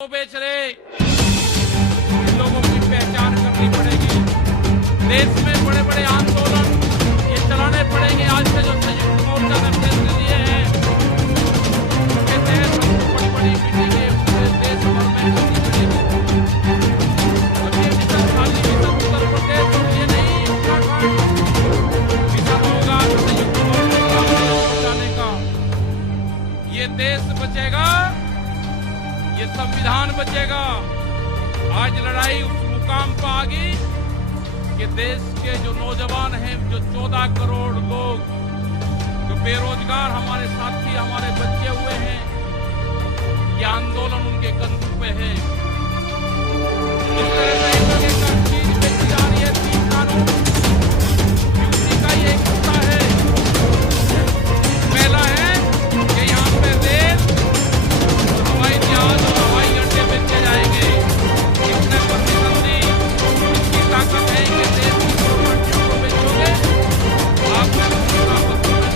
बेच रहे इन लोगों की पहचान करनी पड़ेगी। देश में बड़े बड़े आंदोलन ये चलाने पड़ेंगे। आज से जो संयुक्त मोर्चा ने फैसले लिए हैं उसके तहत हमको बड़ी बड़ी मीटिंगें पूरे देश भर में करनी पड़ेगी। अब ये मिशन खाली मिशन उत्तर प्रदेश और ये नहीं उत्तराखंड मिशन होगा संयुक्त मोर्चा जाने का। ये देश बचेगा, ये संविधान बचेगा। आज लड़ाई उस मुकाम पर आ गई कि देश के जो नौजवान हैं, जो 14 करोड़ लोग जो बेरोजगार हमारे साथी हमारे बच्चे हुए हैं, ये आंदोलन उनके कंधों पे है। इस तरह से एक आगे का चीज बेची जा रही है। 3 कानून यूपी का ये हिस्सा है। पहला है कि यहाँ पे रेल, हवाई जहाज और हवाई अड्डे बेचे जाएंगे। इसने परमिशन दी, इसकी ताकत है कि देश की प्रॉपर्टियों को बेचोगे आप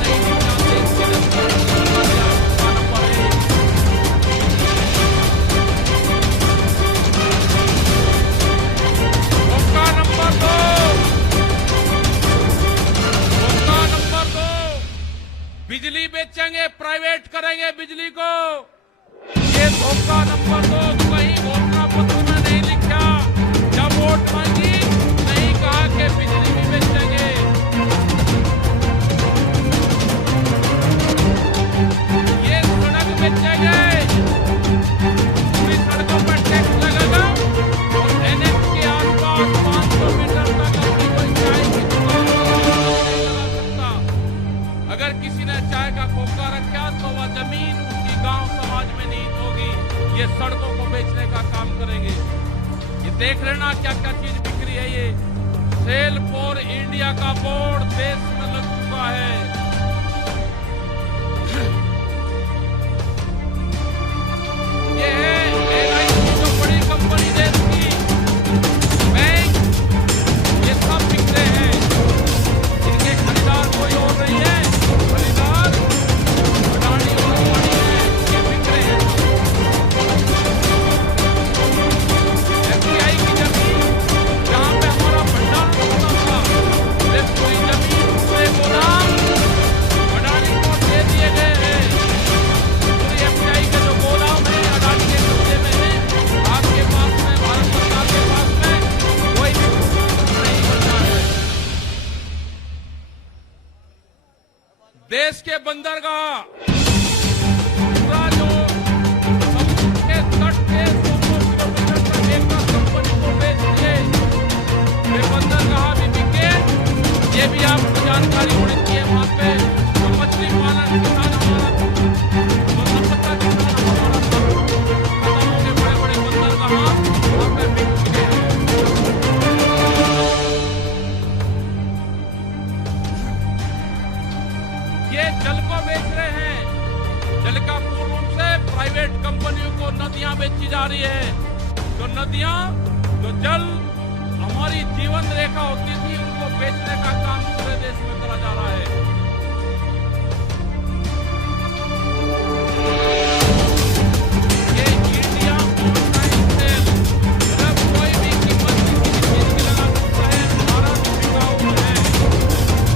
नहीं चाहते। इसके नंबर है। मौका नंबर 2 बिजली बेचेंगे, प्राइवेट करेंगे बिजली को। ये धोखा नंबर 2 कहीं घोषणा पत्र में नहीं लिखा। जब वोट मांगी नहीं कहा कि बिजली भी बेचेंगे। ये सड़क बेचेंगे, पूरी सड़कों पर टैक्स लगेगा और एनएच के आसपास 500 मीटर तक अपनी कोई चाय की दुकान नहीं लगा सकता। अगर किसी ने चाय का खोखा रखा तो वह जमीन उसकी गांव समाज में नहीं होगी। ये सड़कों को बेचने का काम करेंगे। ये देख लेना क्या क्या चीज बिक्री है। ये सेल फॉर इंडिया का बोर्ड देश में लग चुका है। ये है LIC जो बड़ी कंपनी देश की, बैंक, ये सब बिक रहे हैं। इनके खरीदार कोई और नहीं है। खरीदार अडानी और अंबानी है। ये बिक रहे हैं। FBI की जमीन जहाँ पे हमारा भंडार होता था, ये पूरी जमीन पूरे गोदाम अडानी को दे दिए गए हैं। पूरी FBI के जो गोदाम है अडानी के कब्जे में है। आपके पास में, भारत सरकार के पास में कोई भी नहीं बचा है। देश के बंदरगाह पूरा जो समुद्र के तट के 200 किलोमीटर तक एक कंपनी को बेच दिए। वे बंदरगाह भी बिके। ये भी आपको जानकारी होनी चाहिए। वहां पे जो मछली पालन किसान हमारा, जो नपत्ता किसान हमारा खत्म हो गए। बड़े बड़े बंदरगाह वहां पे बिक चुके हैं। ये जल को बेच रहे हैं। जल का पूर्ण रूप से प्राइवेट कंपनियों को नदियां बेची जा रही है। जो नदियां, जो जल हमारी जीवन रेखा होती थी, उनको बेचने का काम पूरे देश में करा जा रहा है। ये इंडिया ऑनलाइन सेल, जब कोई भी कीमत किसी भी चीज की लगा सकता है। भारत टिकाऊ है।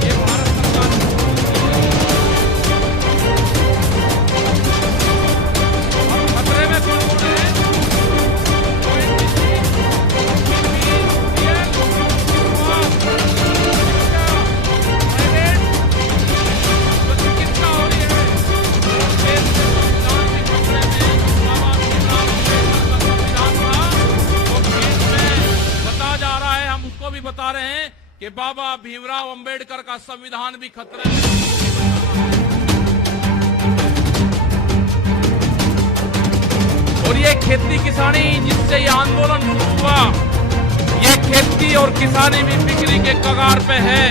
ये भारत सरकार की खतरे में कौन कौन है? ONGC, BPCL, प्राइवेट जो चिकित्सा हो रही है। देश के संविधान के खतरे में बाबा भीमराव अम्बेडकर का संविधान था, वो बीच में बता जा रहा है। हम उसको भी बता रहे हैं कि बाबा भीमराव अम्बेडकर का संविधान भी खतरे में है। और ये खेती किसानी जिससे ये आंदोलन शुरू हुआ, ये खेती और किसानी भी बिक्री के कगार पे है।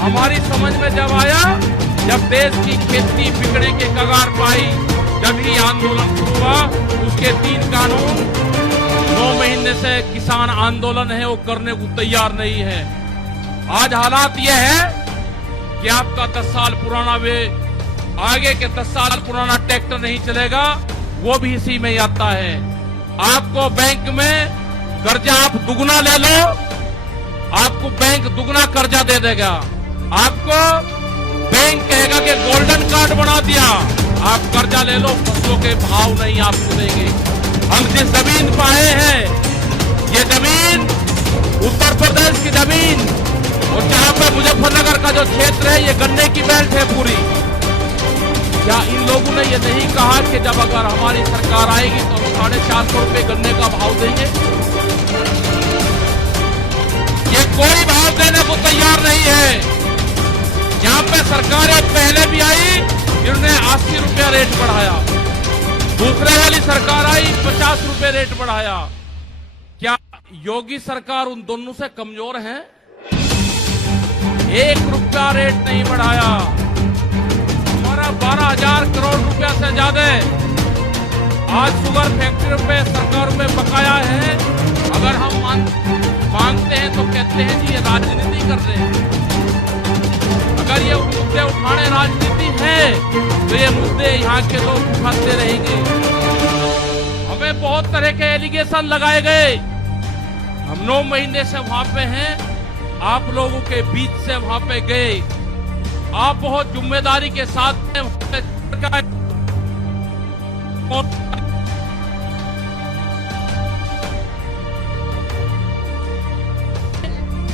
हमारी समझ में जब आया, जब देश की खेती बिकने के कगार पर आई, जब ही आंदोलन शुरू हुआ। उसके 3 कानून 9 महीने से किसान आंदोलन है वो करने को तैयार नहीं है। आज हालात ये है कि आपका 10 साल पुराना आगे के 10 साल पुराना ट्रैक्टर नहीं चलेगा। वो भी इसी में आता है। आपको बैंक में कर्जा आप दुगना ले लो, आपको बैंक दुगना कर्जा दे देगा। आपको बैंक कहेगा कि गोल्डन कार्ड बना दिया, आप कर्जा ले लो, फसलों के भाव नहीं आपको देंगे। हम जिस जमीन पाए हैं, ये जमीन उत्तर प्रदेश की जमीन, और जहां पर मुजफ्फरनगर का जो क्षेत्र है, ये गन्ने की बेल्ट है पूरी। क्या इन लोगों ने ये नहीं कहा कि जब अगर हमारी सरकार आएगी तो हम 450 रुपए गन्ने का भाव देंगे? ये कोई भाव देने को तैयार नहीं है। यहाँ पे सरकारें पहले भी आई, इन्होंने 80 रुपया रेट बढ़ाया, दूसरे वाली सरकार आई 50 रुपए रेट बढ़ाया। क्या योगी सरकार उन दोनों से कमजोर है? 1 रुपया रेट नहीं बढ़ाया। हमारा 12,000 करोड़ रुपया से ज्यादा आज शुगर फैक्ट्रियों पे सरकार में बकाया है। अगर हम मांगते हैं तो कहते हैं जी ये राजनीति कर रहे हैं। अगर ये मुद्दे उठाने राजनीति है तो ये मुद्दे यहाँ के लोग उठाते रहेंगे। हमें बहुत तरह के एलिगेशन लगाए गए। हम 9 महीने से वहां पे हैं, आप लोगों के बीच से वहां पे गए। आप बहुत जिम्मेदारी के साथ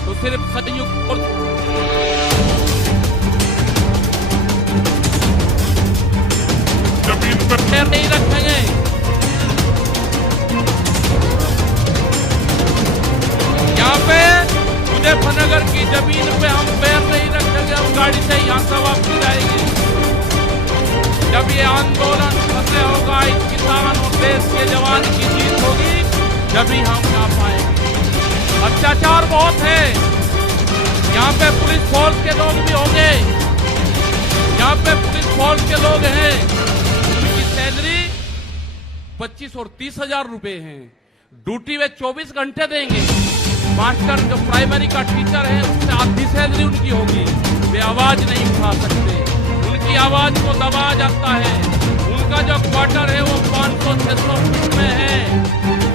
तो सिर्फ संयुक्त जमीन पर पैर नहीं रखेंगे। यहाँ पे मुजफ्फरनगर की जमीन पे हम पैर नहीं रखेंगे, हम गाड़ी से यहाँ से वापस जाएंगे। जब ये आंदोलन खत्म होगा, इस किसान और देश के जवान की जीत होगी, जब ही हम यहाँ पाएंगे। अत्याचार बहुत है, यहाँ पे पुलिस फोर्स के लोग भी होंगे, यहाँ पे पुलिस फोर्स के लोग हैं, उनकी सैलरी 25 और 30 हजार रुपए है। ड्यूटी वे 24 घंटे देंगे। मास्टर जो प्राइमरी का टीचर है, उससे आधी सैलरी उनकी होगी। वे आवाज नहीं उठा सकते, उनकी आवाज को दबाया जाता है। उनका जो क्वार्टर है वो 500-600 फीट में है।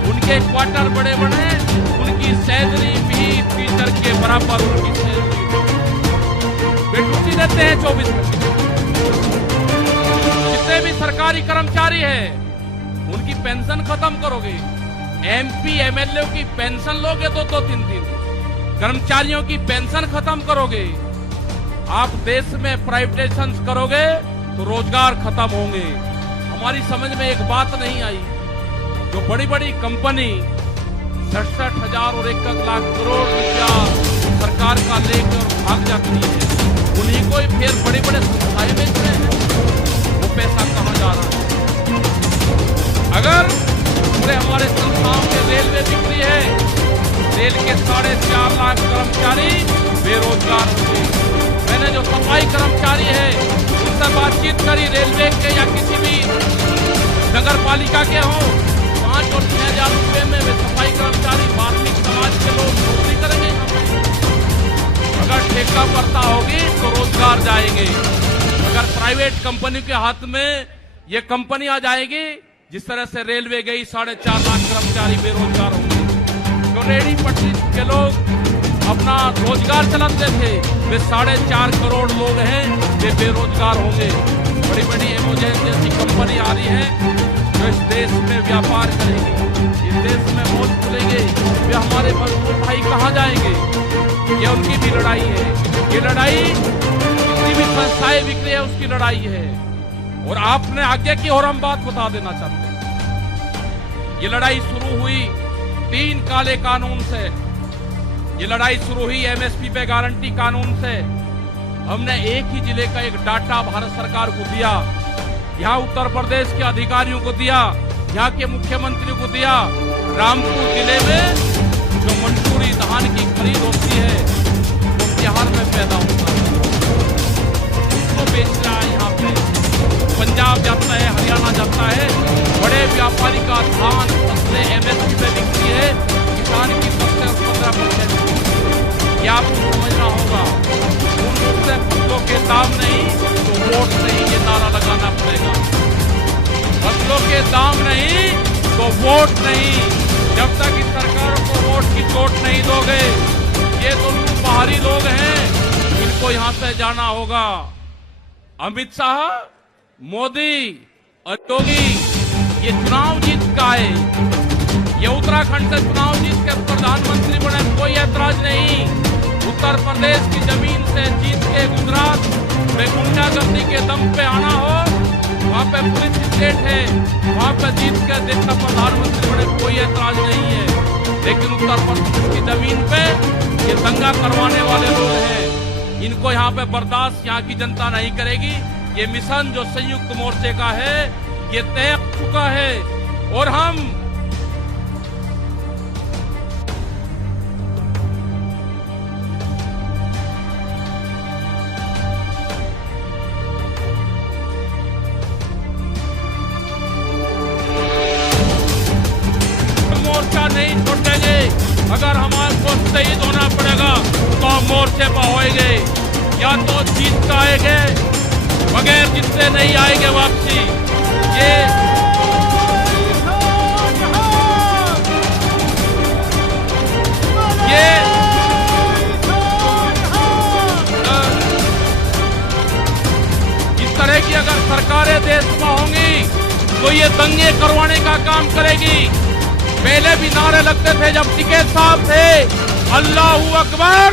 उनके क्वार्टर बड़े बड़े, उनकी सैलरी भी टीचर के बराबर उनकी सैलरी। वे ड्यूटी देते हैं 24 घंटे। जितने भी सरकारी कर्मचारी है, उनकी पेंशन खत्म करोगे। MP MLA की पेंशन लोगे 2-3 दिन, कर्मचारियों की पेंशन खत्म करोगे। आप देश में प्राइवेटाइजेशन करोगे तो रोजगार खत्म होंगे। हमारी समझ में एक बात नहीं आई, जो बड़ी बड़ी कंपनी 67,000 और 1 लाख करोड़ रुपया सरकार का लेकर भाग जाती है, उन्हीं को फिर बड़े बड़े संस्थाएं बेच रहे हैं। वो पैसा कहाँ जा रहा है? अगर पूरे हमारे संस्थाओं में रेलवे बिक्री है, रेल के 4.5 लाख कर्मचारी बेरोजगार होंगे। मैंने जो सफाई कर्मचारी है उनसे बातचीत करी, रेलवे के या किसी भी नगर पालिका के हो, 5 और 6 हजार रुपए में वे सफाई कर्मचारी धार्मिक समाज के लोग नौकरी करेंगे। अगर ठेका पड़ता होगी तो रोजगार जाएंगे। अगर प्राइवेट कंपनी के हाथ में ये कंपनी आ जाएगी, जिस तरह से रेलवे गई, 4.5 लाख कर्मचारी बेरोजगार होंगे। जो रेहड़ी पटरी के लोग अपना रोजगार चलाते थे, वे 4.5 करोड़ लोग हैं, वे बेरोजगार होंगे। बड़ी बड़ी एमोजेन जैसी कंपनी आ रही है जो इस देश में व्यापार करेंगे, इस देश में मौज खुलेंगे। वे हमारे मजदूर भाई कहाँ जाएंगे? ये उनकी भी लड़ाई है। ये लड़ाई जितनी भी संस्थाएं बिक रही है उसकी लड़ाई है। और आपने आगे की और हम बात बता देना चाहते हैं। ये लड़ाई शुरू हुई 3 काले कानून से। ये लड़ाई शुरू हुई MSP पे गारंटी कानून से। हमने एक ही जिले का एक डाटा भारत सरकार को दिया, यहाँ उत्तर प्रदेश के अधिकारियों को दिया, यहाँ के मुख्यमंत्री को दिया। रामपुर जिले में जो मंसूरी धान की खरीद होती है वो बिहार में पैदा होता है, उसको बेच रहा है यहाँ पे। पंजाब जाता है, हरियाणा जाता है, बड़े व्यापारी का धान फसलें MSP पे बिकती है, किसान की फसलें 15%। ये आपको समझना होगा। पूर्ण रूप से फसलों के दाम नहीं तो वोट नहीं, ये नारा लगाना पड़ेगा। फसलों के दाम नहीं तो वोट नहीं, जब तक इस सरकार को वोट की चोट नहीं दोगे, ये तो बाहरी लोग हैं, इनको यहां से जाना होगा। अमित शाह, मोदी और योगी ये चुनाव जीत का है, ये उत्तराखंड से चुनाव जीत के प्रधानमंत्री बने, कोई ऐतराज नहीं। उत्तर प्रदेश की जमीन से जीत के गुजरात में गुंडागर्दी के दम पे आना हो, वहां पे पुलिस स्टेट है, वहां पे जीत के देश का प्रधानमंत्री बने, कोई ऐतराज नहीं है। लेकिन उत्तर प्रदेश की जमीन पे ये दंगा करवाने वाले लोग हैं, इनको यहाँ पे बर्दाश्त यहाँ की जनता नहीं करेगी। ये मिशन जो संयुक्त मोर्चे का है ये तय हो चुका है और हम मोर्चा नहीं छोड़ेंगे। अगर हमारे को शहीद होना पड़ेगा तो हम मोर्चे पर होएंगे, या तो जीत का आएंगे, बगैर जितने नहीं आएंगे वापसी। ये इस तरह की अगर सरकारें देश में होंगी तो ये दंगे करवाने का काम करेगी। पहले भी नारे लगते थे जब टिकैत साहब थे, अल्लाहू अकबर,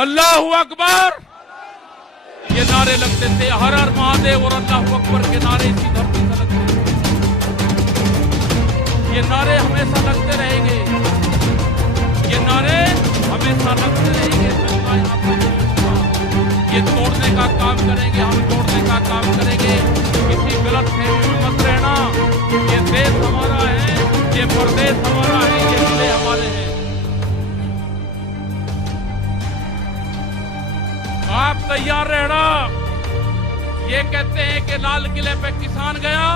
अल्लाहू अकबर, ये नारे लगते थे। हर हर महादेव और अल्लाहू अकबर के नारे इसी धरती से लगते थे। ये नारे हमेशा लगते रहेंगे, ये नारे हमेशा लगते रहेंगे। ये तोड़ने का काम करेंगे, हम तोड़ने का काम करेंगे। किसी गलत फहमी में मत रहना। ये देश हमारा है, ये प्रदेश हमारा है, ये जिले हमारे हैं। आप तैयार रहना। ये कहते हैं कि लाल किले पे किसान गया,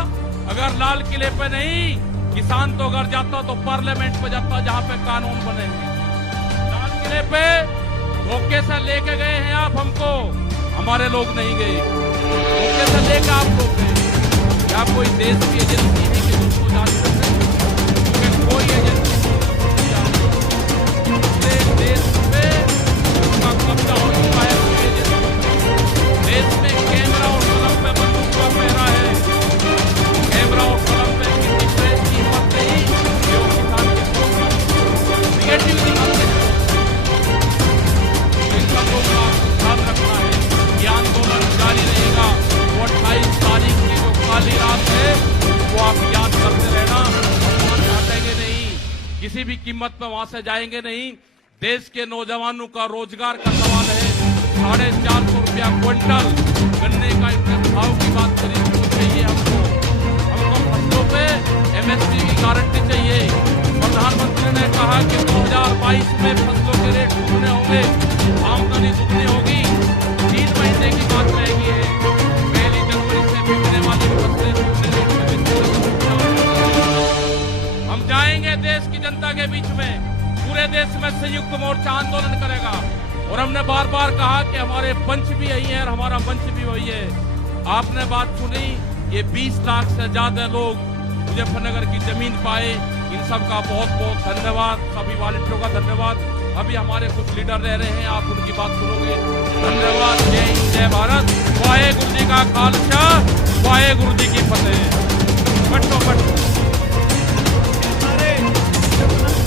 अगर लाल किले पे नहीं, किसान तो अगर जाता तो पार्लियामेंट पे जाता जहां पे कानून बने हैं। लाल किले पे धोखे से लेके गए हैं आप हमको, हमारे लोग नहीं गए। धोखे से लेकर आप लोग गए। क्या कोई देश की एजेंसी है कि उसको जांच कर सकते? कोई एजेंसी देश पे उसका कब्जा हो चुका है। देश में कैमरा और कलम पे बंदूक का पहरा है। कैमरा और कलम पे किसी प्रेस की हिम्मत नहीं जो किसान के निगेटिव दिखाते हैं। इन सब लोगों का ध्यान रखना है। ये आंदोलन जारी रहेगा। वो 28 तारीख की जो काली रात है वो आप याद करते रहना। वहां हटेंगे नहीं, किसी भी कीमत पर वहां से जाएंगे नहीं। देश के नौजवानों का रोजगार का सवाल है। 450 रुपया क्विंटल गन्ने का भाव की बात करें तो चाहिए हमको फसलों पे MSP की गारंटी चाहिए। प्रधानमंत्री ने कहा कि 2022 में फसलों के रेट दुगने होंगे, आमदनी दुगनी होगी। 3 महीने की बात रहेगी है। 1 जनवरी से बिकने वाली फसलें दुगने रेट में बिकने। हम जाएंगे देश की जनता के बीच में, पूरे देश में संयुक्त मोर्चा आंदोलन करेगा। और हमने बार बार कहा कि हमारे पंच भी यही है और हमारा मंच भी वही है। आपने बात सुनी, ये 20 लाख से ज्यादा लोग मुजफ्फरनगर की जमीन पाए। इन सब का बहुत बहुत धन्यवाद, सभी वॉलंटियरों का धन्यवाद। अभी हमारे कुछ लीडर रह रहे हैं, आप उनकी बात सुनोगे। धन्यवाद। जय हिंद, जय भारत। वाहे गुरु जी का खालसा, वाहे गुरु जी की फतेह। बैठो बैठो।